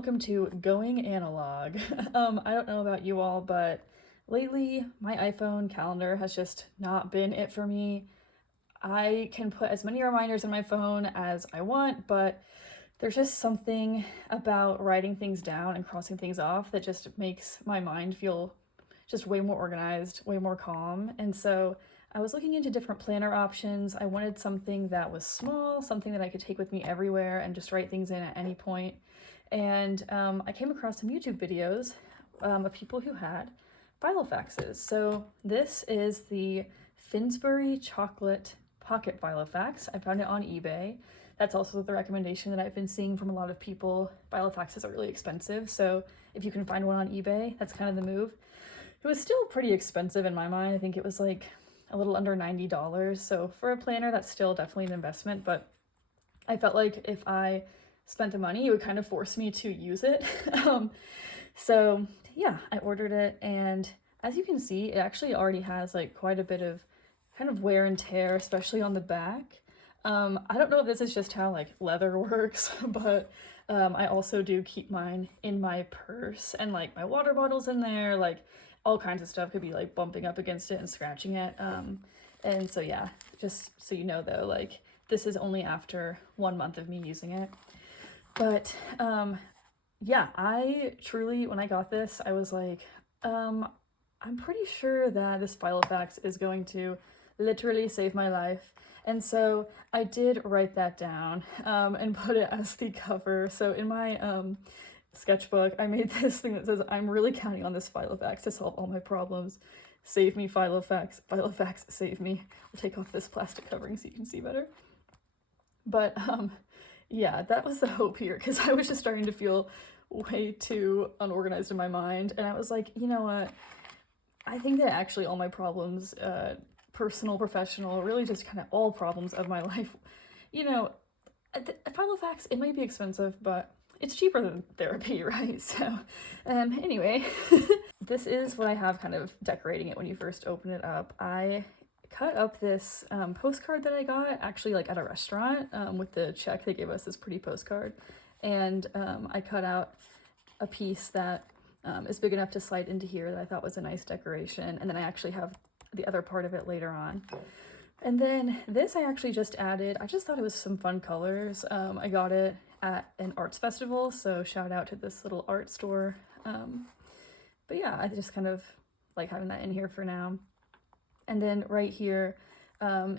welcome to Going Analog. I don't know about you all, but lately my iPhone calendar has just not been it for me. I can put as many reminders in my phone as I want, but there's just something about writing things down and crossing things off that just makes my mind feel just way more organized, way more calm. And so I was looking into different planner options. I wanted something that was small, something that I could take with me everywhere and just write things in at any point. And I came across some YouTube videos of people who had Filofaxes. So this is the Finsbury chocolate pocket Filofax. I found it on eBay. That's also the recommendation that I've been seeing from a lot of people. Filofaxes are really expensive, so if you can find one on eBay, that's kind of the move. It was still pretty expensive in my mind. I think it was like a little under $90. So for a planner, that's still definitely an investment, but I felt like if I spent the money, it would kind of force me to use it. So yeah, I ordered it, and as you can see, it actually already has like quite a bit of kind of wear and tear, especially on the back. I don't know if this is just how like leather works, but I also do keep mine in my purse, and like my water bottle's in there, like all kinds of stuff could be like bumping up against it and scratching it. And so yeah, just so you know though, like this is only after 1 month of me using it. But yeah, I truly, when I got this, I was like, I'm pretty sure that this Filofax is going to literally save my life. And so I did write that down and put it as the cover. So in my sketchbook, I made this thing that says, I'm really counting on this Filofax to solve all my problems. Save me, Filofax. Filofax, save me. I'll take off this plastic covering so you can see better. But yeah, that was the hope here, because I was just starting to feel way too unorganized in my mind. And I was like, you know what? I think that actually all my problems, personal, professional, really just kind of all problems of my life, you know, Filofax, it might be expensive, but it's cheaper than therapy, right? So anyway, this is what I have kind of decorating it when you first open it up. I cut up this postcard that I got actually like at a restaurant with the check. They gave us this pretty postcard, and I cut out a piece that is big enough to slide into here that I thought was a nice decoration, and then I actually have the other part of it later on. And then this I actually just added. I just thought it was some fun colors. I got it at an arts festival, so shout out to this little art store. But yeah, I just kind of like having that in here for now. And then right here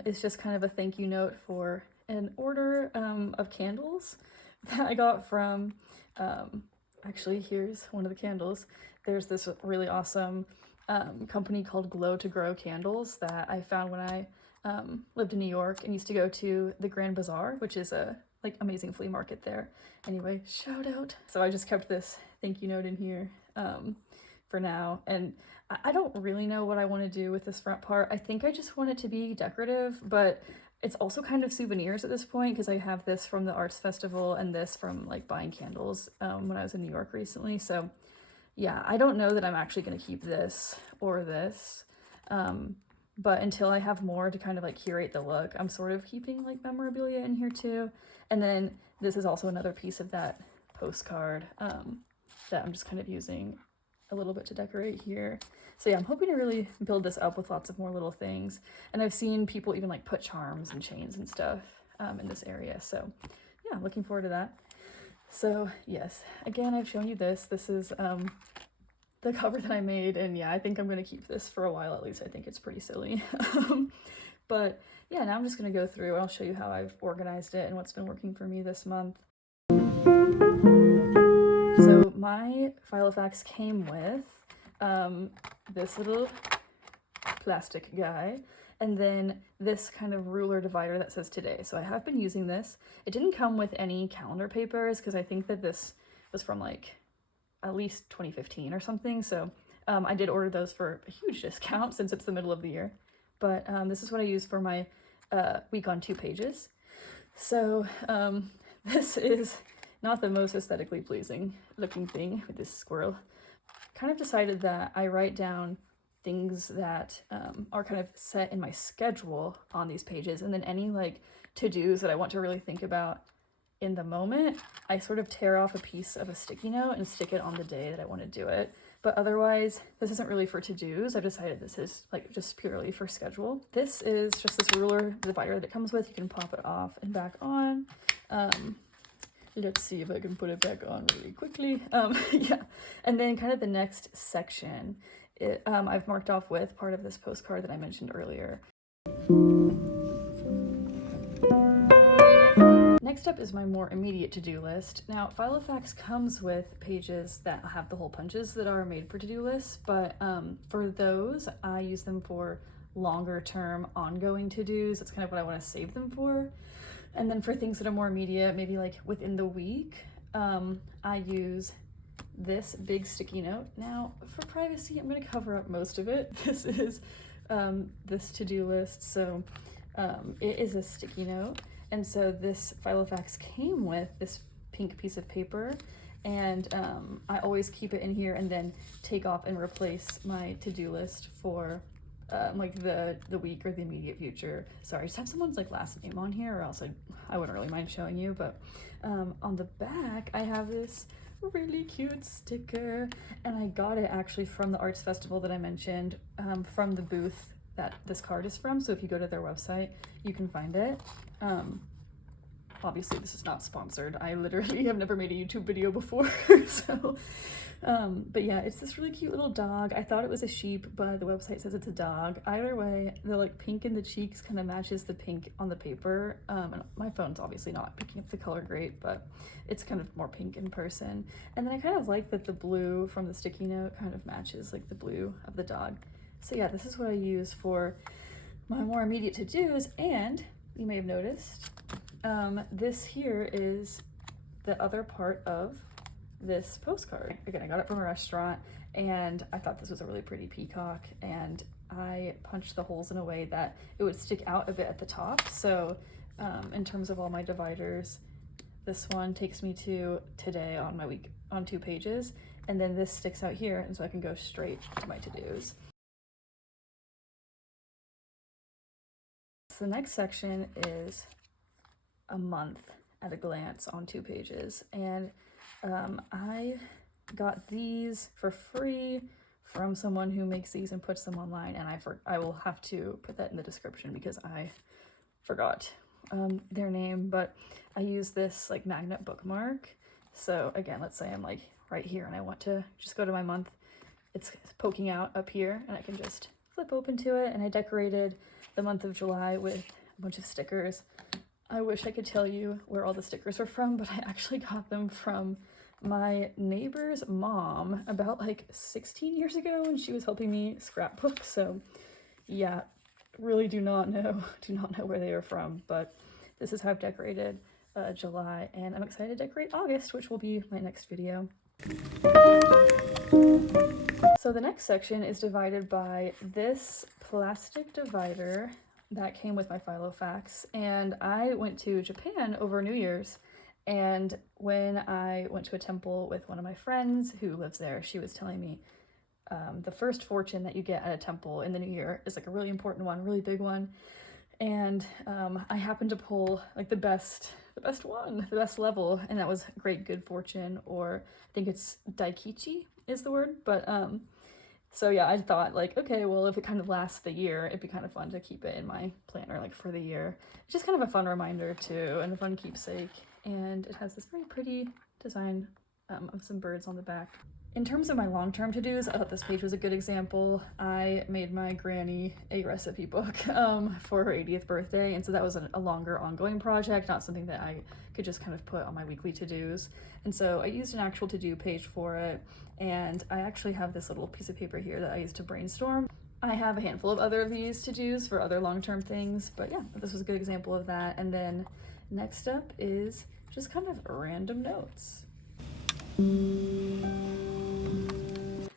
is just kind of a thank you note for an order of candles that I got from, actually here's one of the candles. There's this really awesome company called Glow to Grow Candles that I found when I lived in New York and used to go to the Grand Bazaar, which is a like amazing flea market there. Anyway, shout out. So I just kept this thank you note in here for now, and I don't really know what I want to do with this front part. I think I just want it to be decorative, but it's also kind of souvenirs at this point because I have this from the arts festival and this from like buying candles when I was in New York recently. So yeah, I don't know that I'm actually going to keep this or this, but until I have more to kind of like curate the look, I'm sort of keeping like memorabilia in here too. And then this is also another piece of that postcard that I'm just kind of using a little bit to decorate here. So yeah, I'm hoping to really build this up with lots of more little things. And I've seen people even like put charms and chains and stuff in this area. So yeah, looking forward to that. So yes, again, I've shown you this. This is the cover that I made, and yeah, I think I'm gonna keep this for a while at least. I think it's pretty silly. But yeah, now I'm just gonna go through and I'll show you how I've organized it and what's been working for me this month. So my Filofax came with this little plastic guy, and then this kind of ruler divider that says today. So I have been using this. It didn't come with any calendar papers because I think that this was from like at least 2015 or something. So I did order those for a huge discount since it's the middle of the year. But this is what I use for my week on 2 pages. So this is not the most aesthetically pleasing looking thing with this squirrel. Kind of decided that I write down things that are kind of set in my schedule on these pages, and then any like to-dos that I want to really think about in the moment, I sort of tear off a piece of a sticky note and stick it on the day that I want to do it. But otherwise, this isn't really for to-dos. I've decided this is like just purely for schedule. This is just this ruler divider that it comes with. You can pop it off and back on. Let's see if I can put it back on really quickly. Yeah, and then kind of the next section, I've marked off with part of this postcard that I mentioned earlier. Next up is my more immediate to-do list. Now, Filofax comes with pages that have the hole punches that are made for to-do lists, but for those, I use them for longer term ongoing to-dos. That's kind of what I want to save them for. And then for things that are more immediate, maybe like within the week, I use this big sticky note. Now, for privacy, I'm going to cover up most of it. This is this to-do list, so it is a sticky note. And so this Filofax came with this pink piece of paper, and I always keep it in here and then take off and replace my to-do list for like the week or the immediate future. Sorry, I just have someone's like last name on here, or else I wouldn't really mind showing you. But on the back, I have this really cute sticker, and I got it actually from the arts festival that I mentioned, from the booth that this card is from. So if you go to their website, you can find it. Obviously this is not sponsored. I literally have never made a YouTube video before. So, but yeah, it's this really cute little dog. I thought it was a sheep, but the website says it's a dog. Either way, the like pink in the cheeks kind of matches the pink on the paper. And my phone's obviously not picking up the color great, but it's kind of more pink in person. And then I kind of like that the blue from the sticky note kind of matches like the blue of the dog. So yeah, this is what I use for my more immediate to-dos. And you may have noticed, this here is the other part of this postcard. Again, I got it from a restaurant, and I thought this was a really pretty peacock, and I punched the holes in a way that it would stick out a bit at the top. So in terms of all my dividers, this one takes me to today on my week on 2 pages, and then this sticks out here, and so I can go straight to my to-dos. So the next section is a month at a glance on 2 pages, and I got these for free from someone who makes these and puts them online, and I will have to put that in the description because I forgot their name, but I use this like magnet bookmark. So again, let's say I'm like right here and I want to just go to my month. It's poking out up here, and I can just flip open to it, and I decorated the month of July with a bunch of stickers. I wish I could tell you where all the stickers are from, but I actually got them from my neighbor's mom about like 16 years ago when she was helping me scrapbook. So yeah, really do not know where they are from, but this is how I've decorated July, and I'm excited to decorate August, which will be my next video. So the next section is divided by this plastic divider that came with my Filofax, and I went to Japan over New Year's, and when I went to a temple with one of my friends who lives there, she was telling me the first fortune that you get at a temple in the new year is like a really important one, really big one, and I happened to pull like the best one, the best level, and that was great good fortune, or I think it's daikichi is the word, but so yeah, I thought like, okay, well, if it kind of lasts the year, it'd be kind of fun to keep it in my planner like for the year. It's just kind of a fun reminder too, and a fun keepsake, and it has this very pretty design of some birds on the back. In terms of my long-term to-dos, I thought this page was a good example. I made my granny a recipe book for her 80th birthday, and so that was a longer ongoing project, not something that I could just kind of put on my weekly to-dos. And so I used an actual to-do page for it, and I actually have this little piece of paper here that I used to brainstorm. I have a handful of other of these to-dos for other long-term things, but yeah, this was a good example of that. And then next up is just kind of random notes.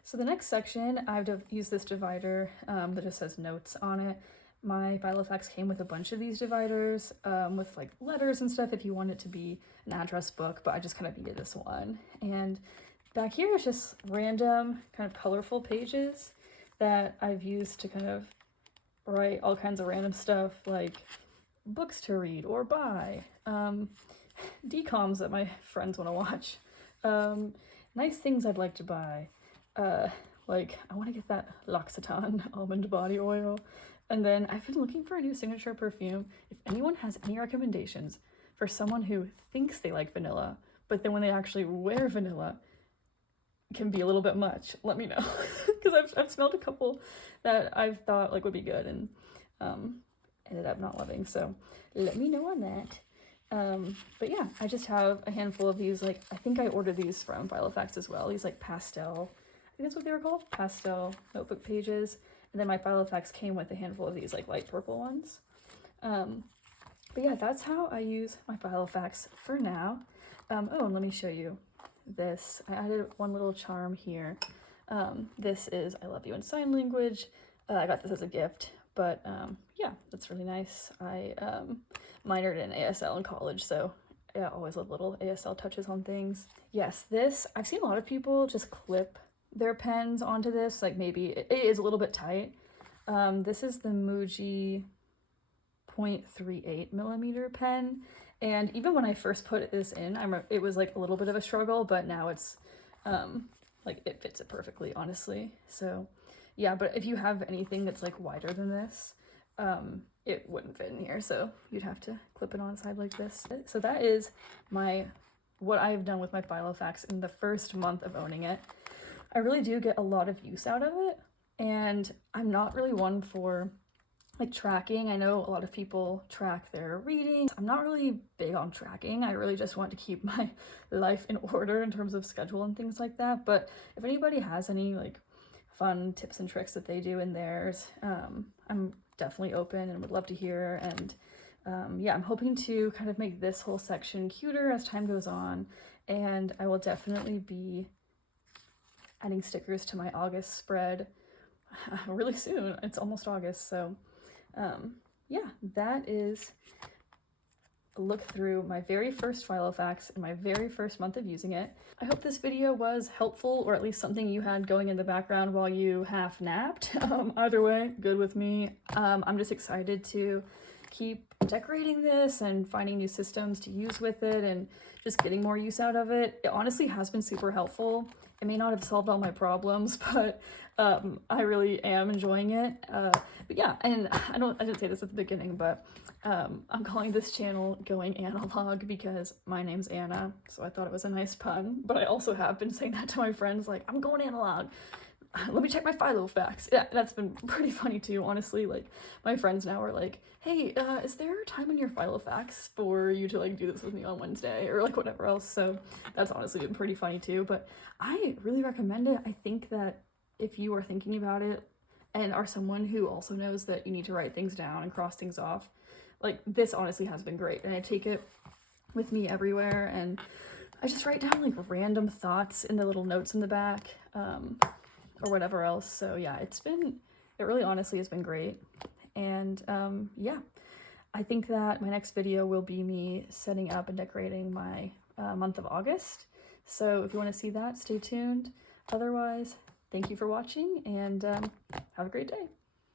So the next section, I've used this divider that just says notes on it. My Filofax came with a bunch of these dividers with like letters and stuff if you want it to be an address book, but I just kind of needed this one. And back here is just random kind of colorful pages that I've used to kind of write all kinds of random stuff like books to read or buy, decoms that my friends want to watch. Nice things I'd like to buy. Like, I want to get that L'Occitane almond body oil. And then I've been looking for a new signature perfume. If anyone has any recommendations for someone who thinks they like vanilla, but then when they actually wear vanilla, can be a little bit much, let me know. Because I've smelled a couple that I've thought like would be good and ended up not loving. So let me know on that. But yeah, I just have a handful of these. Like, I think I ordered these from Filofax as well. These like pastel, I think that's what they were called, pastel notebook pages. And then my Filofax came with a handful of these like light purple ones. But yeah, that's how I use my Filofax for now. Oh, and let me show you this. I added one little charm here. This is I love you in sign language. I got this as a gift, but yeah, that's really nice. I minored in ASL in college, so yeah, I always love little ASL touches on things. Yes, this, I've seen a lot of people just clip their pens onto this, like maybe it is a little bit tight. This is the Muji 0.38 millimeter pen, and even when I first put this in, it was like a little bit of a struggle, but now it's like it fits it perfectly, honestly. So yeah, but if you have anything that's like wider than this, it wouldn't fit in here, so you'd have to clip it on side like this. So that is what I've done with my Filofax in the first month of owning it. I really do get a lot of use out of it, and I'm not really one for like tracking. I know a lot of people track their reading. I'm not really big on tracking. I really just want to keep my life in order in terms of schedule and things like that. But if anybody has any like fun tips and tricks that they do in theirs, I'm definitely open and would love to hear. And yeah, I'm hoping to kind of make this whole section cuter as time goes on, and I will definitely be adding stickers to my August spread really soon. It's almost August, so yeah, that is a look through my very first Filofax in my very first month of using it. I hope this video was helpful, or at least something you had going in the background while you half napped. Either way, good with me. I'm just excited to keep decorating this and finding new systems to use with it and just getting more use out of it. It honestly has been super helpful. It may not have solved all my problems, but I really am enjoying it. But yeah, and I didn't say this at the beginning, but I'm calling this channel Going Analog because my name's Anna, so I thought it was a nice pun. But I also have been saying that to my friends, like, I'm going analog. Let me check my Filofax. Yeah, that's been pretty funny too, honestly. Like, my friends now are like, hey, is there time in your Filofax for you to like do this with me on Wednesday or like whatever else? So that's honestly been pretty funny too, but I really recommend it. I think that if you are thinking about it and are someone who also knows that you need to write things down and cross things off, like, this honestly has been great. And I take it with me everywhere, and I just write down like random thoughts in the little notes in the back, or whatever else. So yeah, it really honestly has been great. And yeah, I think that my next video will be me setting up and decorating my month of August. So if you want to see that, stay tuned. Otherwise, thank you for watching, and have a great day.